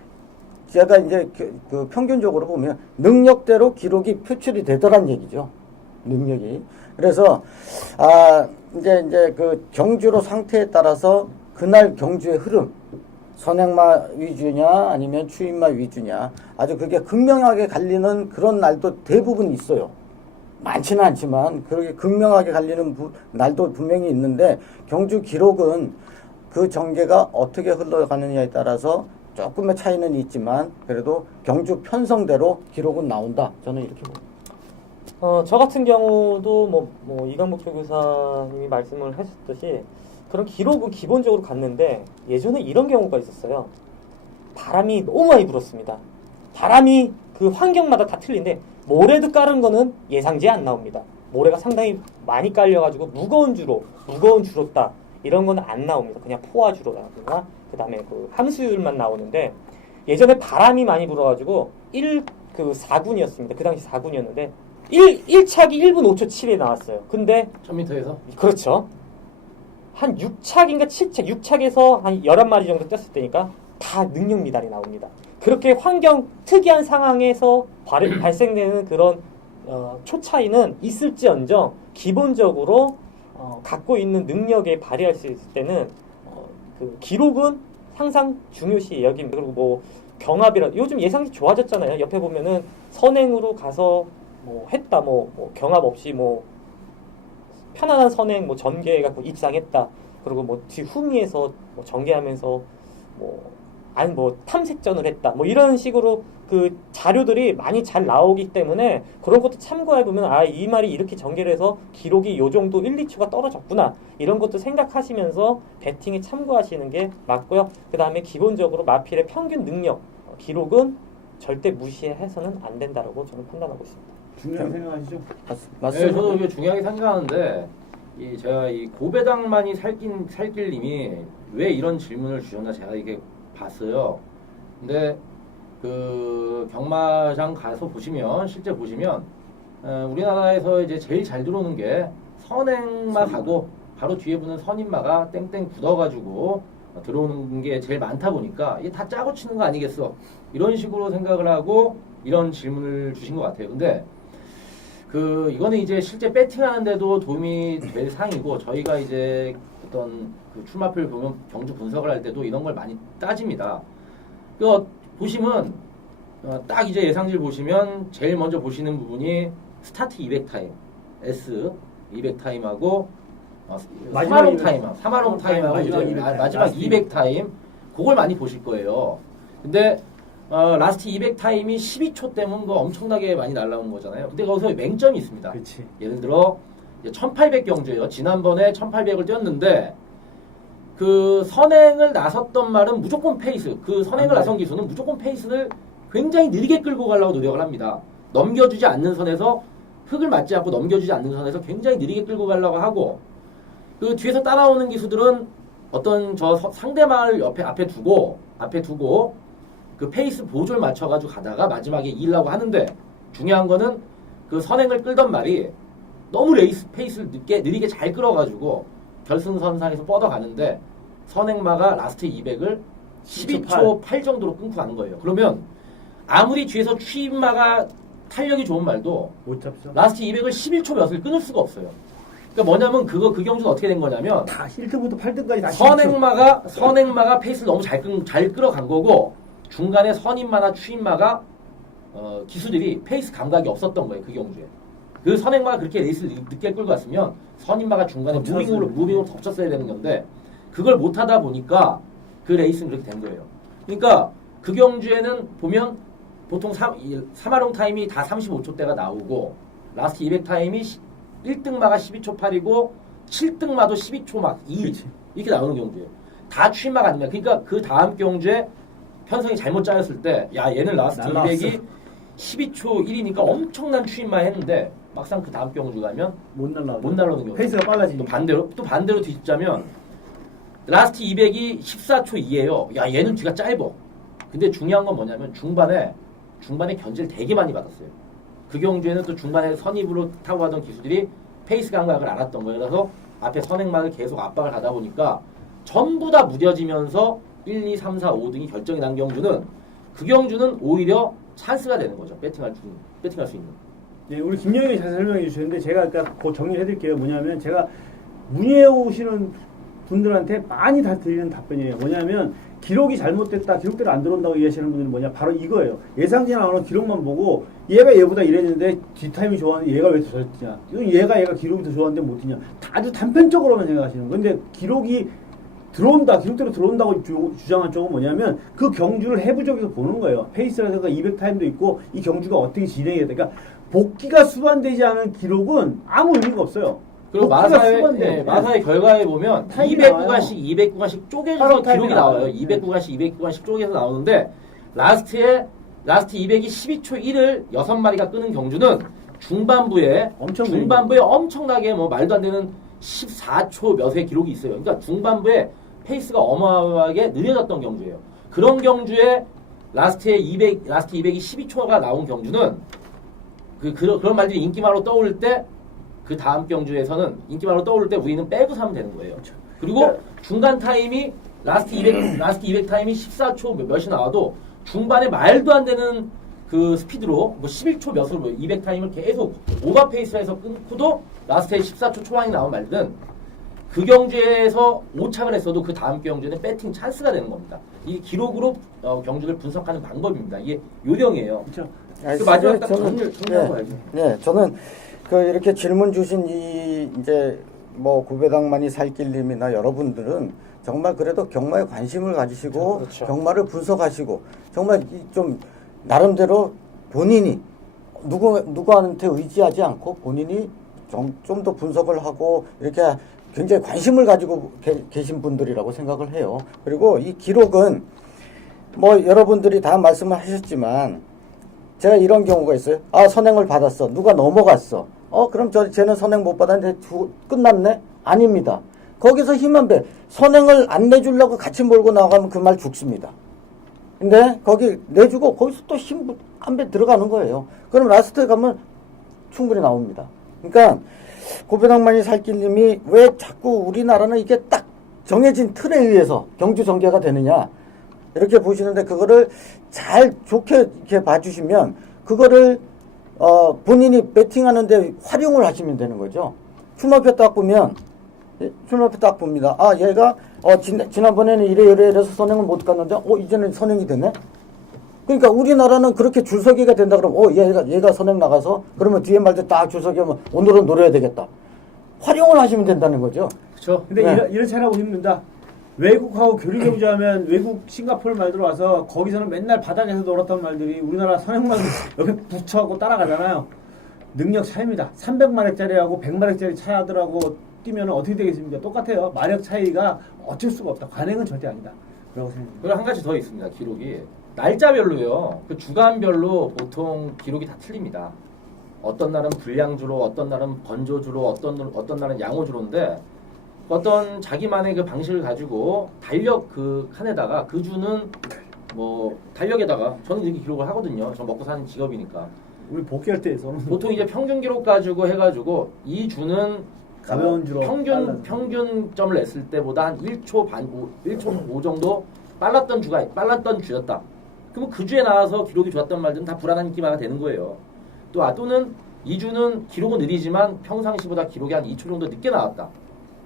제가 이제 그 평균적으로 보면 능력대로 기록이 표출이 되더란 얘기죠. 능력이. 그래서 이제 그 경주로 상태에 따라서 그날 경주의 흐름 선행마 위주냐 아니면 추임마 위주냐 아주 그게 극명하게 갈리는 그런 날도 대부분 있어요. 많지는 않지만 그렇게 극명하게 갈리는 날도 분명히 있는데 경주 기록은 그 전개가 어떻게 흘러가느냐에 따라서 조금의 차이는 있지만 그래도 경주 편성대로 기록은 나온다. 저는 이렇게 봅니다. 저 같은 경우도 뭐 이강복 조교사님이 말씀을 하셨듯이 그런 기록은 기본적으로 갔는데 예전에 이런 경우가 있었어요. 바람이 너무 많이 불었습니다. 바람이 그 환경마다 다 틀린데 모래도 깔은 거는 예상지에 안 나옵니다. 모래가 상당히 많이 깔려가지고 무거운 주로 따 이런 건 안 나옵니다. 그냥 포화주로라든가 그 다음에 그 함수율만 나오는데 예전에 바람이 많이 불어가지고 4군이었습니다. 그 당시 4군이었는데 1착이 1분 5초 7에 나왔어요. 근데 1000m에서 그렇죠. 한 6착인가 7착, 6착에서 한 11마리 정도 떴을 때니까 다 능력 미달이 나옵니다. 그렇게 특이한 상황에서 발생되는 그런 초 차이는 있을지언정 기본적으로 갖고 있는 능력에 발휘할 수 있을 때는 그 기록은 항상 중요시 여깁니다. 그리고 뭐 경합이라 요즘 예상치 좋아졌잖아요. 옆에 보면은 선행으로 가서 뭐 했다 뭐 경합 없이 뭐 편안한 선행 뭐 전개해갖고 입상했다. 그리고 뭐 뒤후미에서 뭐 전개하면서 뭐 탐색전을 했다. 뭐 이런 식으로 그 자료들이 많이 잘 나오기 때문에 그런 것도 참고해 보면 아, 이 말이 이렇게 전개를 해서 기록이 요 정도 1, 2초가 떨어졌구나. 이런 것도 생각하시면서 배팅에 참고하시는 게 맞고요. 그다음에 기본적으로 마필의 평균 능력 기록은 절대 무시해서는 안 된다라고 저는 판단하고 있습니다. 중요하게 생각하시죠? 네, 맞습니다. 저도 이게 중요하게 생각하는데 제가 이 고배당만이 살길님이 왜 이런 질문을 주셨나 제가 이게 봤어요. 근데 그 경마장 가서 보시면 실제 보시면 우리나라에서 이제 제일 잘 들어오는 게 선행마 가고 바로 뒤에 붙는 선임마가 땡땡 굳어가지고 들어오는 게 제일 많다 보니까 이게 다 짜고 치는 거 아니겠어? 이런 식으로 생각을 하고 이런 질문을 주신 것 같아요. 근데 그 이거는 이제 실제 배팅하는데도 도움이 될 사항이고 저희가 이제 어떤 그 출마표를 보면 경주 분석을 할 때도 이런 걸 많이 따집니다. 그 보시면 딱 이제 예상질 보시면 제일 먼저 보시는 부분이 스타트 200 타임 S 200 타임하고 사마롱 타임하고 마지막 200 타임 그걸 많이 보실 거예요. 근데 라스트 200 타임이 12초 때문에 그 엄청나게 많이 날라온 거잖아요. 근데 거기서 맹점이 있습니다. 그렇지. 예를 들어 1800 경주예요. 지난번에 1800을 뛰었는데 그 선행을 나섰던 말은 무조건 페이스. 그 선행을 나선 기수는 무조건 페이스를 굉장히 느리게 끌고 가려고 노력을 합니다. 넘겨주지 않는 선에서 흑을 맞지 않고 넘겨주지 않는 선에서 굉장히 느리게 끌고 가려고 하고 그 뒤에서 따라오는 기수들은 어떤 저 상대방을 앞에 두고 그 페이스 보조를 맞춰가지고 가다가 마지막에 이기려고 하는데 중요한 거는 그 선행을 끌던 말이 너무 페이스를 느리게 잘 끌어가지고 결승선상에서 뻗어가는데 선행마가 라스트 200을 12초 8 정도로 끊고 가는 거예요. 그러면 아무리 뒤에서 추임마가 탄력이 좋은 말도 못 잡죠. 라스트 200을 11초 몇을 끊을 수가 없어요. 그러니까 뭐냐면 그 경주는 어떻게 된 거냐면 다 1등부터 8등까지 다 선행마가 페이스를 너무 잘 끌어간 거고 중간에 선임마나 추임마가 기수들이 페이스 감각이 없었던 거예요. 그 경주에. 그 선행마가 그렇게 레이스를 늦게 끌고 갔으면 선임마가 중간에 무빙으로 덮쳤어야 되는 건데 그걸 못하다 보니까 그 레이스는 그렇게 된 거예요. 그러니까 그 경주에는 보면 보통 사마롱 타임이 다 35초대가 나오고 라스트 200 타임이 1등마가 12초 8이고 7등마도 12초 막 2 그치. 이렇게 나오는 경주예요. 다 추임마가 아닙니다. 그러니까 그 다음 경주에 편성이 잘못 짜였을 때 야 얘는 라스트 날라왔어. 200이 12초 1이니까 엄청난 추임마 했는데 막상 그 다음 경주 가면 못 날라오죠. 못 날라오는 경우. 페이스가 빨라지니까. 또 반대로 뒤집자면 라스트 200이 14초 2예요. 야 얘는 뒤가 짧어. 근데 중요한 건 뭐냐면 중반에 견제를 되게 많이 받았어요. 그 경주에는 또 중반에 선입으로 타고 가던 기수들이 페이스 감각을 알았던 거예요. 그래서 앞에 선행막을 계속 압박을 하다 보니까 전부 다 무뎌지면서 1, 2, 3, 4, 5등이 결정이 난 경주는 그 경주는 오히려 찬스가 되는 거죠. 배팅할 수 있는. 네, 우리 김영희 잘 설명해 주셨는데 제가 아까 그 정리해 드릴게요. 뭐냐면 제가 문의해 오시는 분들한테 많이 다 드리는 답변이에요. 뭐냐면 기록이 잘못됐다, 기록대로 안 들어온다고 얘기하시는 분들은 뭐냐, 바로 이거예요. 예상치 나오는 기록만 보고 얘가 얘보다 이랬는데 뒷타임이 좋았는데 얘가 왜 더 잘했냐, 얘가 기록이 더 좋았는데 못 뛰냐, 아주 단편적으로만 생각하시는 거예요. 근데 기록이 들어온다, 기록대로 들어온다고 주장한 쪽은 뭐냐면 그 경주를 해부적에서 보는 거예요. 페이스라든가 200타임도 있고 이 경주가 어떻게 진행해야 돼. 그러니까 복귀가 수반되지 않은 기록은 아무 의미가 없어요. 그리고 마사의 결과에 보면 200구간씩 200구간씩 쪼개져서 기록이 나와요. 200구간씩 쪼개서 나오는데 라스트 200이 12초 1을 6마리가 끄는 경주는 중반부에 엄청나게 뭐 말도 안 되는 14초 몇의 기록이 있어요. 그러니까 중반부에 페이스가 어마어마하게 느려졌던 경주예요. 그런 경주에 라스트 200이 12초가 나온 경주는 그런 말들이 인기말로 떠오를 때 그 다음 경주에서는 인기말로 떠오를 때 우리는 빼고 사면 되는 거예요. 그리고 중간 타임이 라스트 200 타임이 14초 몇이 나와도 중반에 말도 안 되는 그 스피드로 뭐 11초 몇으로 200 타임을 계속 오버 페이스에서 끊고도 라스트에 14초 초반이 나온 말들은 그 경주에서 오착을 했어도 그 다음 경주에는 배팅 찬스가 되는 겁니다. 이 기록으로 경주를 분석하는 방법입니다. 이게 요령이에요. 그렇죠. 그 마지막 딱 정리하고 가야죠. 네, 저는 이렇게 질문 주신 이제 뭐 구배당만이 살길님이나 여러분들은 정말 그래도 경마에 관심을 가지시고 그렇죠. 경마를 분석하시고 정말 좀 나름대로 본인이 누구한테 의지하지 않고 본인이 좀 더 분석을 하고 이렇게 굉장히 관심을 가지고 계신 분들이라고 생각을 해요. 그리고 이 기록은 뭐 여러분들이 다 말씀을 하셨지만 제가 이런 경우가 있어요. 아, 선행을 받았어. 누가 넘어갔어. 그럼 쟤는 선행 못 받았는데 끝났네? 아닙니다. 거기서 힘한 배. 선행을 안 내주려고 같이 몰고 나가면 그 말 죽습니다. 근데 거기 내주고 거기서 또 힘 한 배 들어가는 거예요. 그럼 라스트에 가면 충분히 나옵니다. 그러니까 고배낭만이 살길님이 왜 자꾸 우리나라는 이게 딱 정해진 틀에 의해서 경주 전개가 되느냐 이렇게 보시는데 그거를 잘 좋게 이렇게 봐주시면 그거를 본인이 배팅하는데 활용을 하시면 되는 거죠. 출마표 딱 보면 출마표 딱 봅니다. 아, 얘가 지난번에는 이래서 선행을 못 갔는데 이제는 선행이 되네. 그러니까 우리나라는 그렇게 줄서기가 된다 그러면 얘가 선행 나가서 그러면 뒤에 말들 딱 줄서기 하면 오늘은 노려야 되겠다. 활용을 하시면 된다는 거죠. 그렇죠. 근데 네. 이런 차이라고 힘듭니다. 외국하고 교류 경주하면 외국 싱가포르 말 들어와서 거기서는 맨날 바닥에서 놀았던 말들이 우리나라 선행만 옆에 붙여갖고 따라가잖아요. 능력 차이입니다. 300마력짜리하고 100마력짜리 차들하고 뛰면 어떻게 되겠습니까? 똑같아요. 마력 차이가 어쩔 수가 없다. 관행은 절대 아니다. 그라고 생각합니다. 그리고 한 가지 더 있습니다. 기록이 날짜별로요. 그 주간별로 보통 기록이 다 틀립니다. 어떤 날은 불량주로, 어떤 날은 건조주로, 어떤 날은 양호주로인데 어떤 자기만의 그 방식을 가지고 달력 그 칸에다가 그 주는 뭐 달력에다가 저는 이렇게 기록을 하거든요. 저 먹고 사는 직업이니까. 우리 복귀할 때에서는 보통 이제 평균 기록 가지고 해가지고 이 주는 가벼운 주로 평균점을 냈을 때보다 한 1초 반, 1초 5 정도 빨랐던 주였다. 그러면 그 주에 나와서 기록이 좋았던 말들은 다 불안한 기마가 되는 거예요. 또는 이 주는 기록은 느리지만 평상시보다 기록이 한 2초 정도 늦게 나왔다.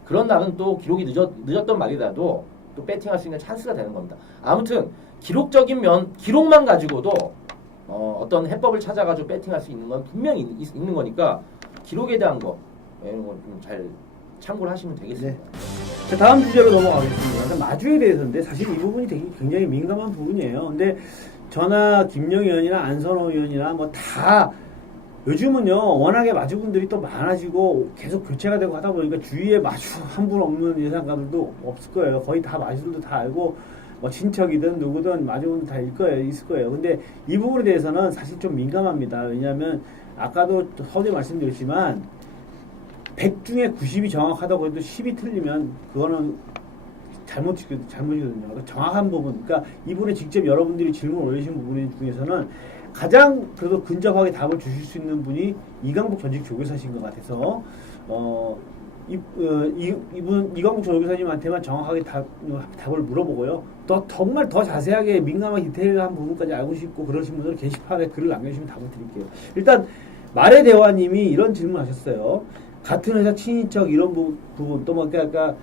그런 날은 또 기록이 늦었던 말이라도 또 배팅할 수 있는 찬스가 되는 겁니다. 아무튼 기록만 가지고도 어떤 해법을 찾아가지고 배팅할 수 있는 건 분명히 있는 거니까 기록에 대한 거 이런 건 좀 잘 참고를 하시면 되겠습니다. 네. 자, 다음 주제로 넘어가겠습니다. 마주에 대해서인데 사실 이 부분이 되게 굉장히 민감한 부분이에요. 근데 저나 김영 의원이나 안선호 의원이나 뭐 다 요즘은요 워낙에 마주분들이 또 많아지고 계속 교체가 되고 하다 보니까 주위에 마주 한 분 없는 예상가들도 없을 거예요. 거의 다 마주들도 다 알고 뭐 친척이든 누구든 마주분 다 있을 거예요. 근데 이 부분에 대해서는 사실 좀 민감합니다. 왜냐하면 아까도 서두에 말씀드렸지만 100 중에 90이 정확하다고 해도 10이 틀리면 그거는 잘못이거든요. 그러니까 정확한 부분, 그러니까 이분에 직접 여러분들이 질문 올리신 부분 중에서는 가장 그래도 근접하게 답을 주실 수 있는 분이 이강복 전직 조교사신 것 같아서 이분 이강복 조교사님한테만 정확하게 답을 물어보고요. 정말 더 자세하게 민감한 디테일한 부분까지 알고 싶고 그러신 분들은 게시판에 글을 남겨주시면 답을 드릴게요. 일단 말의 대화님이 이런 질문하셨어요. 같은 회사 친인척 이런 부분 또 뭐 그러니까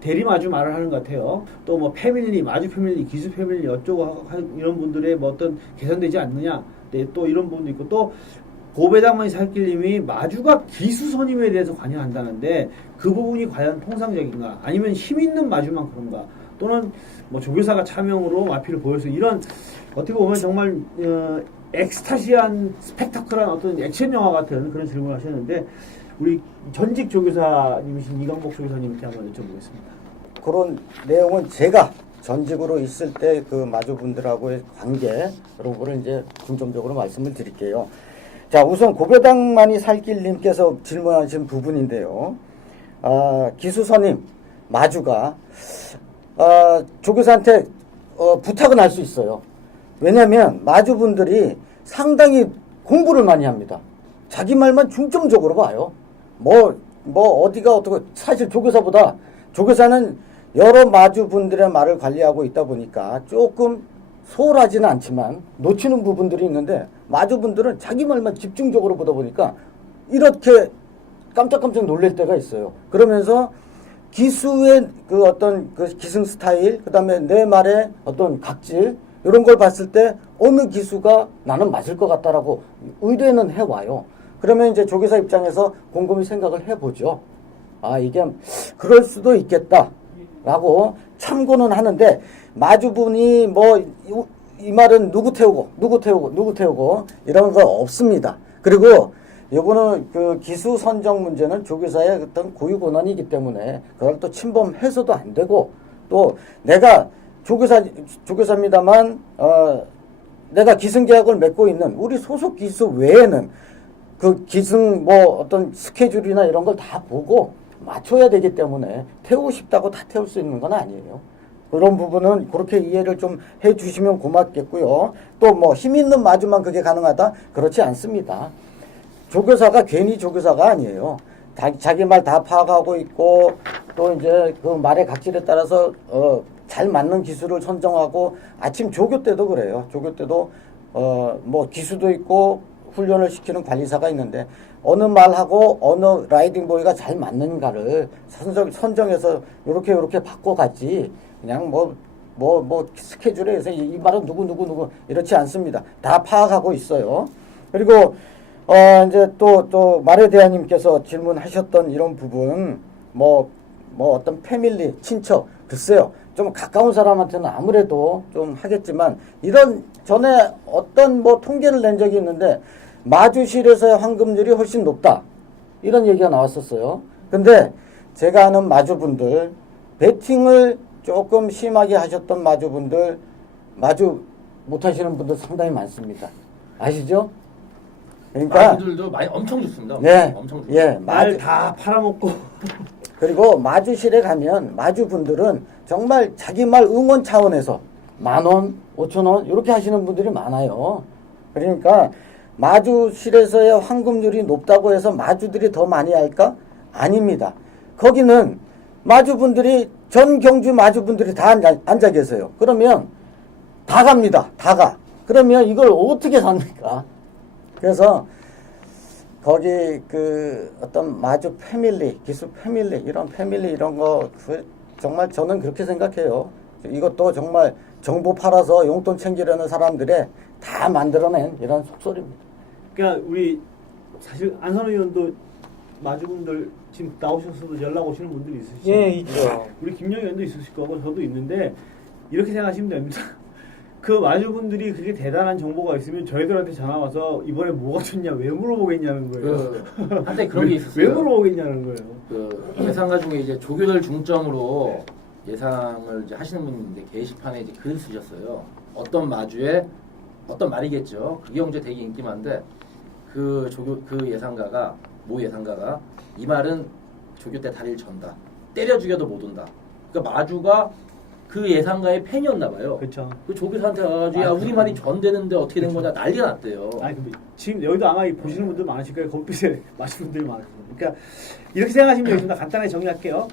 대리 마주 말을 하는 것 같아요. 또 뭐 패밀리, 마주 패밀리, 기수 패밀리 어쩌고 이런 분들의 뭐 어떤 개선되지 않느냐. 네, 또 이런 부분도 있고 또 고배당만이 살길님이 마주가 기수 선임에 대해서 관여한다는데 그 부분이 과연 통상적인가? 아니면 힘 있는 마주만 그런가? 또는 뭐 조교사가 차명으로 마피를 보여서 이런 어떻게 보면 정말 엑스타시한 스펙타클한 어떤 액션 영화 같은 그런 질문을 하셨는데 우리 전직 조교사님이신 이강복 조교사님께 한번 여쭤보겠습니다. 그런 내용은 제가 전직으로 있을 때 그 마주분들하고의 관계 이런 거를 이제 중점적으로 말씀을 드릴게요. 자, 우선 고배당만이 살길님께서 질문하신 부분인데요. 기수선임 마주가 조교사한테 부탁은 할 수 있어요. 왜냐하면 마주분들이 상당히 공부를 많이 합니다. 자기 말만 중점적으로 봐요. 어디가 어떻고 사실 조교사는 여러 마주분들의 말을 관리하고 있다 보니까 조금 소홀하지는 않지만 놓치는 부분들이 있는데 마주분들은 자기 말만 집중적으로 보다 보니까 이렇게 깜짝깜짝 놀랄 때가 있어요. 그러면서 기수의 그 어떤 그 기승 스타일, 그 다음에 내 말의 어떤 각질 이런 걸 봤을 때 어느 기수가 나는 맞을 것 같다라고 의뢰는 해와요. 그러면 이제 조교사 입장에서 곰곰이 생각을 해보죠. 이게 그럴 수도 있겠다라고 참고는 하는데 마주분이 뭐 이 말은 누구 태우고 이런 거 없습니다. 그리고 이거는 그 기수 선정 문제는 조교사의 어떤 고유 권한이기 때문에 그걸 또 침범해서도 안 되고 또 내가 조교사입니다만 내가 기승계약을 맺고 있는 우리 소속 기수 외에는 그 기승 뭐 어떤 스케줄이나 이런 걸 다 보고 맞춰야 되기 때문에 태우고 싶다고 다 태울 수 있는 건 아니에요. 그런 부분은 그렇게 이해를 좀 해주시면 고맙겠고요. 또 뭐 힘 있는 마주만 그게 가능하다? 그렇지 않습니다. 조교사가 괜히 조교사가 아니에요. 자기 말 다 파악하고 있고 또 이제 그 말의 각질에 따라서 잘 맞는 기수를 선정하고 아침 조교 때도 그래요. 조교 때도 뭐 기수도 있고 훈련을 시키는 관리사가 있는데 어느 말하고 어느 라이딩 보이가 잘 맞는가를 선정해서 요렇게 바꿔갔지 그냥 뭐 스케줄에 의해서 이 말은 누구 이렇지 않습니다. 다 파악하고 있어요. 그리고 이제 또 마레대하님께서 질문하셨던 이런 부분 뭐 어떤 패밀리 친척 글쎄요 좀 가까운 사람한테는 아무래도 좀 하겠지만 이런 전에 어떤 뭐 통계를 낸 적이 있는데 마주실에서의 환급률이 훨씬 높다 이런 얘기가 나왔었어요. 근데 제가 아는 마주분들 베팅을 조금 심하게 하셨던 마주분들 마주 못하시는 분들 상당히 많습니다. 아시죠? 그러니까 마주들도 많이 엄청 좋습니다. 네, 엄청 좋습니다. 예, 말 다 팔아먹고 그리고 마주실에 가면 마주분들은 정말 자기 말 응원 차원에서 10,000원, 5,000원 이렇게 하시는 분들이 많아요. 그러니까 마주실에서의 환급률이 높다고 해서 마주들이 더 많이 할까? 아닙니다. 거기는 마주분들이 전 경주 마주분들이 다 앉아 계세요. 그러면 다 갑니다. 다 가. 그러면 이걸 어떻게 삽니까? 그래서 거기 그 어떤 마주 패밀리, 기수 패밀리 이런 거 정말 저는 그렇게 생각해요. 이것도 정말 정보 팔아서 용돈 챙기려는 사람들의 다 만들어낸 이런 속설입니다. 그러니까 우리 사실 안선호 의원도 마주분들 지금 나오셨어도 연락 오시는 분들이 있으시죠? 예, 있죠. 우리 김영희 의원도 있으실 거고 저도 있는데 이렇게 생각하시면 됩니다. 그 마주분들이 그렇게 대단한 정보가 있으면 저희들한테 전화 와서 이번에 뭐가 좋냐 왜 물어보겠냐는 거예요. 한때 그런 게 있었어요. 왜 물어보겠냐는 거예요. 그 예상가 중에 이제 조교들 중점으로 예상을 이제 하시는 분이 있는데 게시판에 이제 글을 쓰셨어요. 어떤 마주에 어떤 말이겠죠. 그게 이제 되게 인기 많은데 그 예상가가 모 예상가가 이 말은 조교 때 다리를 전다. 때려 죽여도 못 온다. 그러니까 마주가 그 예상가의 팬이었나 봐요. 그렇죠. 그 조교사한테 가가지고 야 우리 말이 전되는데 어떻게 된 거냐 난리가 났대요. 아니 근데 지금 여기도 아마 보시는 분들 많으실 거예요. 거기에 마시는 분들이 많으세요. 그러니까 이렇게 생각하시면 되겠습니다. 간단하게 정리할게요.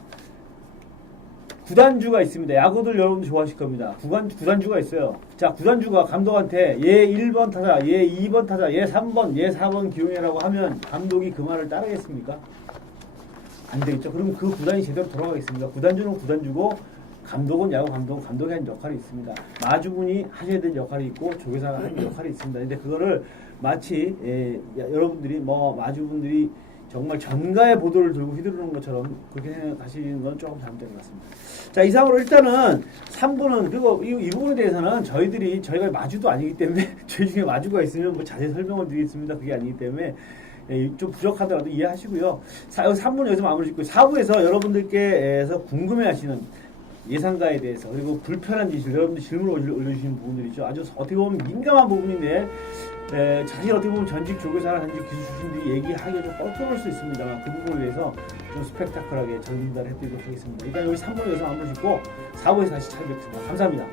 구단주가 있습니다. 야구들 여러분들 좋아하실 겁니다. 구단주가 있어요. 자, 구단주가 감독한테 얘 1번 타자, 얘 2번 타자, 얘 3번, 얘 4번 기용해라고 하면 감독이 그 말을 따르겠습니까? 안 되겠죠. 그러면 그 구단이 제대로 돌아가겠습니다. 구단주는 구단주고 감독은 야구 감독은 감독이 하는 역할이 있습니다. 마주분이 하셔야 될 역할이 있고 조교사가 하는 역할이 있습니다. 근데 그거를 마치 여러분들이 뭐 마주분들이 정말 전가의 보도를 들고 휘두르는 것처럼 그렇게 생각하시는 건 조금 잘못된 것 같습니다. 자, 이상으로 일단은 3부는 그리고 이 부분에 대해서는 저희가 마주도 아니기 때문에 저희 중에 마주가 있으면 뭐 자세히 설명을 드리겠습니다. 그게 아니기 때문에 좀 부족하더라도 이해하시고요. 3부는 여기서 마무리 짓고 4부에서 여러분들께서 궁금해하시는 예상가에 대해서 그리고 불편한 짓을 여러분들 질문을 올려주시는 부분들이 있죠. 아주 어떻게 보면 민감한 부분인데 사실 어떻게 보면 전직 조교사나 전직 기수 출신들이 얘기하기가 좀 껄끄러울 수 있습니다만 그 부분에 대해서 좀 스펙타클하게 전달해 드리도록 하겠습니다. 일단 여기 3부에서 마무리 짓고 4부에서 다시 찾아뵙겠습니다. 감사합니다.